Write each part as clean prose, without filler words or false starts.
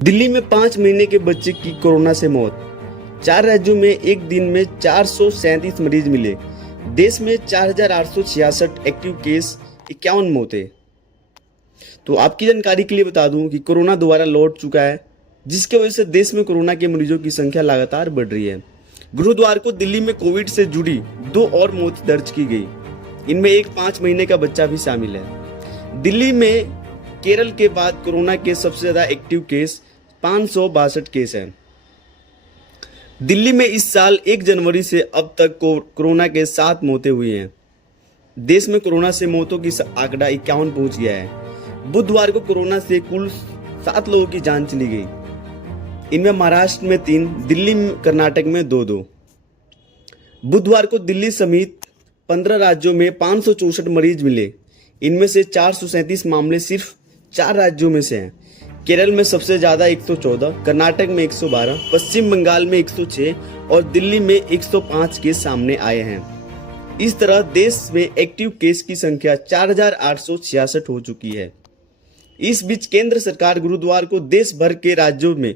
दिल्ली में 5 महीने के बच्चे की कोरोना से मौत। 4 राज्यों में एक दिन में 437 मरीज मिले। देश में 4,866 एक्टिव केस, 51 मौतें। तो आपकी जानकारी के लिए बता दूं कि कोरोना दोबारा लौट चुका है, जिसके वजह से देश में कोरोना के मरीजों की संख्या लगातार बढ़ रही है। गुरुवार को दिल्ली में कोविड से जुड़ी 2 और मौत दर्ज की गई। इनमें एक 5 महीने का बच्चा भी शामिल है। दिल्ली में केरल के बाद कोरोना के सबसे ज्यादा एक्टिव केस 562 केस हैं। दिल्ली में इस साल 1 जनवरी से अब तक कोरोना के 7 मौतें हुई हैं। देश में कोरोना से मौतों की आंकड़ा 51 पहुंच गया है। बुधवार को कोरोना से कुल 7 लोगों की जान चली गई। इनमें महाराष्ट्र में 3, दिल्ली कर्नाटक में 2-2। बुधवार को दिल्ली समेत 15 राज्यों में 564 मरीज मिले। इनमें से 437 मामले सिर्फ 4 राज्यों में से हैं। केरल में सबसे ज्यादा 114, कर्नाटक में 112, पश्चिम बंगाल में 106 और दिल्ली में 105 केस सामने आए हैं। इस तरह देश में एक्टिव केस की संख्या 4,866 हो चुकी है। इस बीच केंद्र सरकार गुरुवार को देश भर के राज्यों में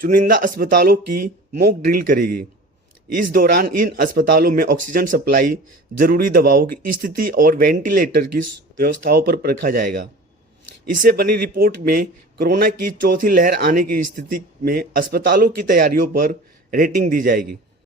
चुनिंदा अस्पतालों की मॉक ड्रिल करेगी। इस दौरान इन अस्पतालों में ऑक्सीजन सप्लाई, जरूरी दवाओं की स्थिति और वेंटिलेटर की व्यवस्थाओं पर परखा जाएगा। इससे बनी रिपोर्ट में कोरोना की चौथी लहर आने की स्थिति में अस्पतालों की तैयारियों पर रेटिंग दी जाएगी।